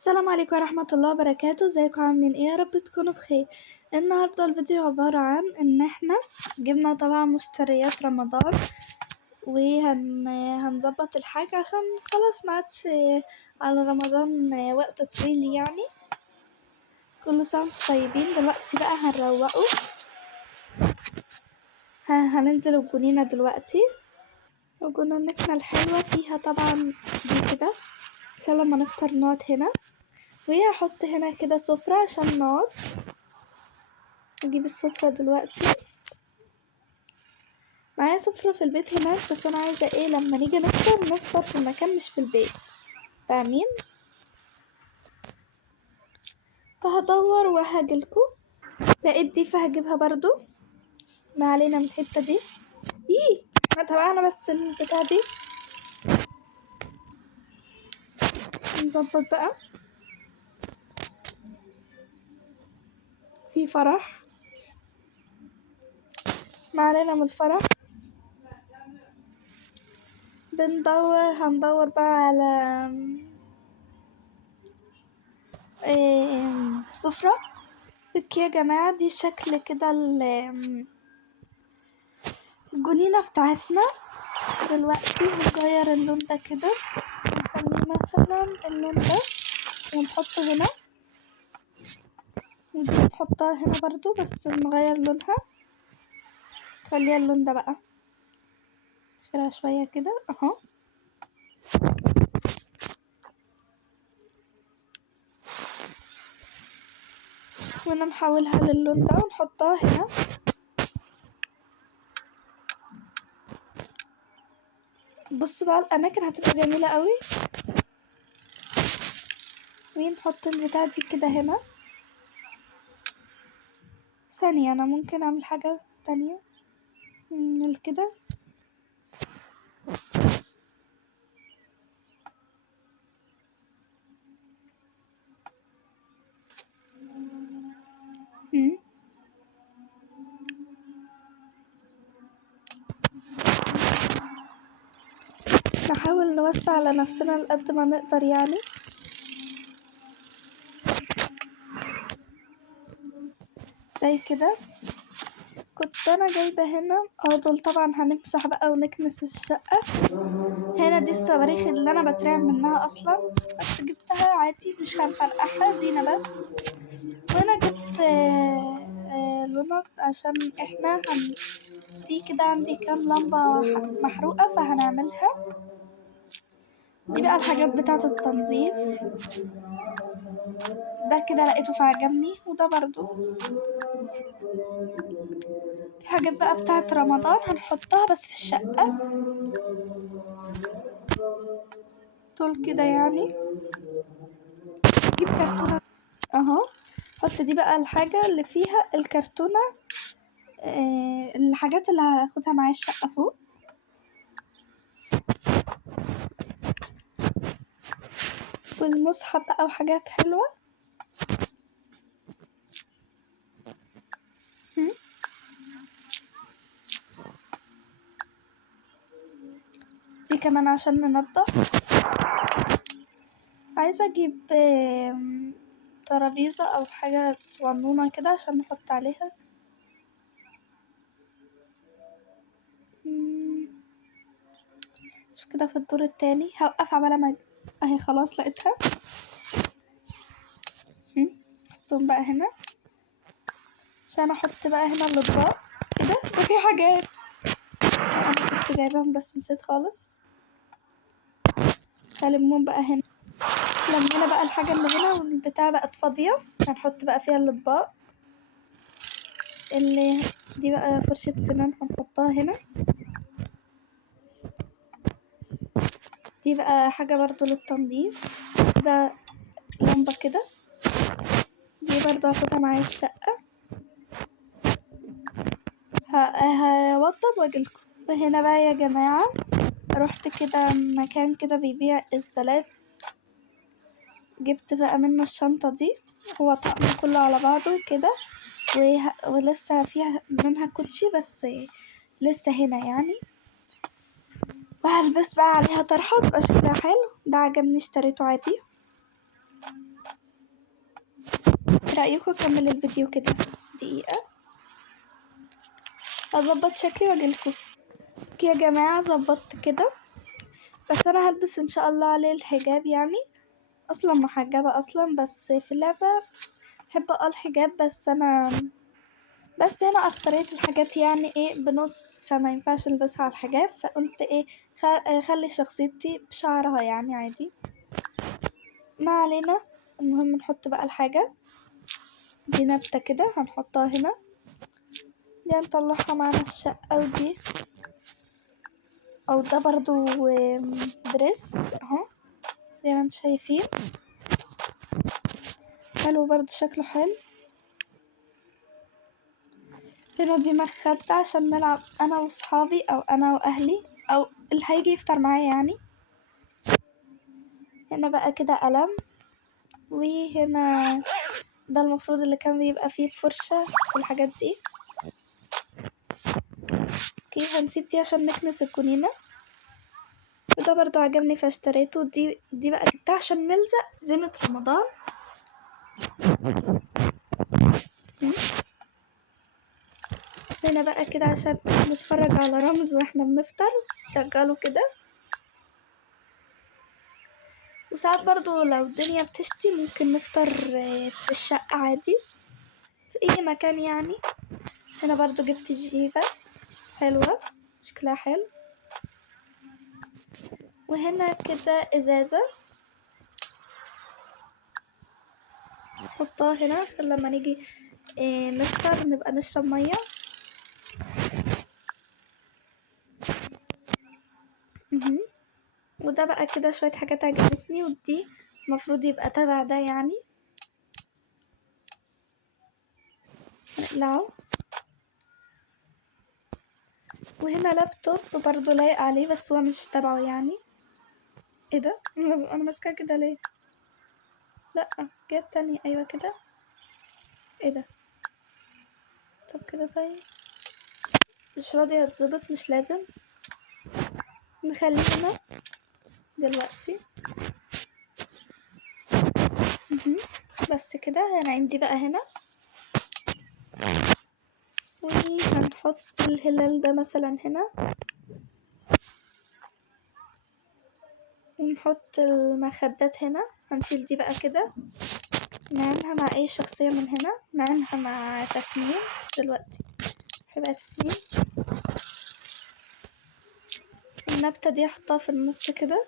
السلام عليكم ورحمة الله وبركاته. ازيكم عاملين ايه؟ يا رب تكونوا بخير. النهاردة الفيديو عبارة عن ان احنا جبنا طبعا مشتريات رمضان هنظبط الحاجة عشان خلاص ما عادش على رمضان وقت طويل يعني. كل سنة وانتم طيبين. دلوقتي بقى هنروقه. هننزل الجنينة دلوقتي. وجنينتنا الحلوة فيها طبعا دي كده عشان لما نفطر نقعد هنا، وهحط هنا كده سفرة عشان نقعد. اجيب السفرة دلوقتي. معايا سفرة في البيت هناك، بس انا عايزة ايه لما نيجي نفطر في المكان مش في البيت، فاهمين؟ فهدور وهجيلكوا. لقيت دي فهجيبها برضو. ما علينا من الحتة دي. احنا تبعنا بس البتاع دي. نظبط بقى. في فرح، ما علينا من الفرح. هندور بقى على سفرة. اوكي يا جماعة، دي شكل كده الجنينة بتاعتنا. دلوقتي هنغير اللون ده كده، نخليه مثلا اللون ده ونحطه هنا، ودي نحطها هنا برضو بس نغير لونها، خليها اللون ده بقى. خيرها شوية كده اهو. ونحولها للون ده ونحطها هنا. بصوا بقى الاماكن هتبقى جميلة قوي. ونحط البتاع دي كده هنا. ثانية، انا ممكن اعمل حاجة تانية من كده. نحاول نوسع على نفسنا لقد ما نقدر يعني. زي كده. كنت انا جايبه هنا دول طبعا هنمسح بقى ونكنس الشقه. هنا دي الصواريخ اللي انا بترعب منها اصلا، بس جبتها عادي مش هنفرقعها زينه بس. وانا جبت لمبة عشان احنا في كده عندي كام لمبه محروقه فهنعملها. دي بقى الحاجات بتاعه التنظيف. ده كده لقيته فعجبني، وده برضو في حاجات بقى بتاعه رمضان هنحطها بس في الشقه طول كده يعني. جيب كرتونه اهو. حط دي بقى الحاجة اللي فيها الكرتونة، الحاجات اللي هاخدها معايا الشقة فوق. والمصحف بقى وحاجات حلوة. دي كمان عشان ننضف. عايزة اجيب ترابيزة او حاجة صغنونة كده عشان نحط عليها. شوف كده في الدور التاني. هوقف عبالة ما اهي خلاص لقيتها. حطهم بقى هنا عشان احط بقى هنا الاطباق كده. وفي حاجات انا كنت جايباهم بس نسيت خالص. هلمهم بقى هنا. لمينا بقى الحاجة اللي هنا والبتاع بقت فاضية. هنحط بقى فيها الاطباق. اللي دي بقى فرشة سنان هنحطها هنا. دي بقى حاجة برضو للتنظيف. دي بقى لمبة كده. دي برضو هاخدها معايا الشقة. هوضب واجيلكم. وهنا بقى يا جماعة رحت كده مكان كده بيبيع إزدالات. جبت بقى منه الشنطة دي. هو طقم كله على بعضه كده. ولسه فيها منها كوتشي بس لسه هنا يعني. وهلبس بقى عليها طرحة تبقى شكلها حلو. ده عجبني اشتريته عادي. رأيكم اكمل الفيديو كده دقيقة اظبط شكلي واجيلكم. يا جماعة ظبطت كده، بس انا هلبس ان شاء الله عليه الحجاب يعني، اصلا محجبة اصلا، بس في اللعبة بحب الحجاب، بس هنا اكترية الحاجات يعني ايه بنص، فما ينفعش البسها على الحجاب، فقلت ايه خلي شخصيتي بشعرها يعني عادي. ما علينا، المهم نحط بقى الحاجة دي، نبتة كده هنحطها هنا، دي هنطلعها معانا الشقة، ودي او ده برضو دريس اهو زي ما انتم شايفين، حلو برضو شكله حلو. هنا دي مخدة عشان نلعب انا وصحابي او انا واهلي او اللي هيجي يفطر معايا يعني. هنا بقى كده قلم، وهنا ده المفروض اللي كان بيبقى فيه الفرشة والحاجات دي. اوكي هنسيب دي عشان نكنس الكونينة، وده برضو عجبني فاشتريته. دي بقى جبتها عشان نلزق زينة رمضان. هنا بقى كده عشان نتفرج على رمز واحنا بنفطر، شغله كده. وساعات برضو لو الدنيا بتشتي ممكن نفطر في الشقة عادي في اي مكان يعني. هنا برضو جبت الجيفة حلوة شكلها حلو. وهنا كده ازازة نحطها هنا عشان لما نيجي نفطر نبقى نشرب مية. وده بقى كده شوية حاجات عجبتني، ودي المفروض يبقى تبع ده يعني، نقلعه. وهنا لابتوب برضو لايق عليه بس هو مش تبعه يعني. ايه ده انا ماسكاه كده ليه؟ لا جهة تانية، ايوه كده. ايه ده؟ طب كده طيب مش راضية تظبط، مش لازم نخلينا دلوقتي. بس كده. انا عندي بقى هنا، وهنحط الهلال ده مثلا هنا، ونحط المخدات هنا. هنشيل دي بقى كده، نعينها مع اي شخصية من هنا، نعينها مع تسنيم دلوقتي، هيبقى تسنيم. النبتة دي احطها في النص كده،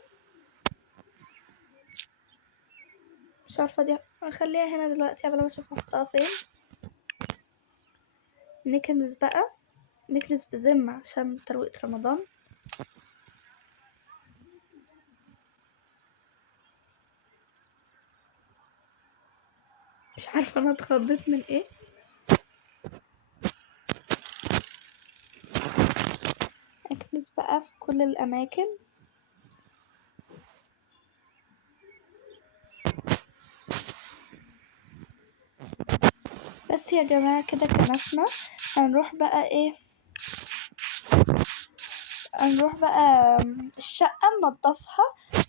مش عارفة دي اخليها هنا دلوقتي قبل ما اشوف احطها فين. نكنس بقى، نكنس بذمة عشان ترويقة رمضان. مش عارفة انا اتخضيت من ايه. اكنس بقى في كل الاماكن. بس يا جماعة كده كنسنا. هنروح بقى ايه، هنروح بقى الشقة ننضفها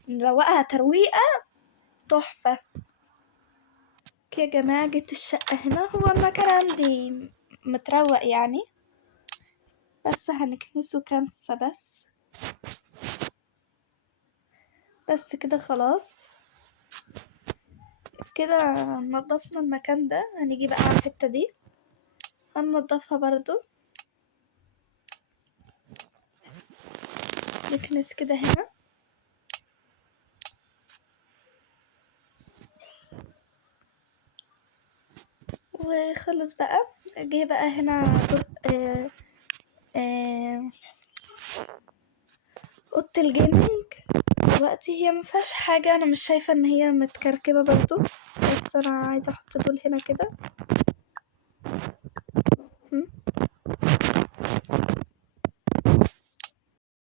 نروقها ترويقة تحفة. يا جماعة جيت الشقة هنا، هو المكان عندي متروق يعني، بس هنكنسه كنسة بس كده خلاص. كده نضفنا المكان ده. هنيجي بقى على الحتة دي هننضفها برضو، نكنس كده هنا. وخلص بقى. جه بقى هنا اوضه الجيمنج دلوقتي، هي مفيهاش حاجه، انا مش شايفه ان هي متكركبه برضو، بس انا عايزه احط دول هنا كده.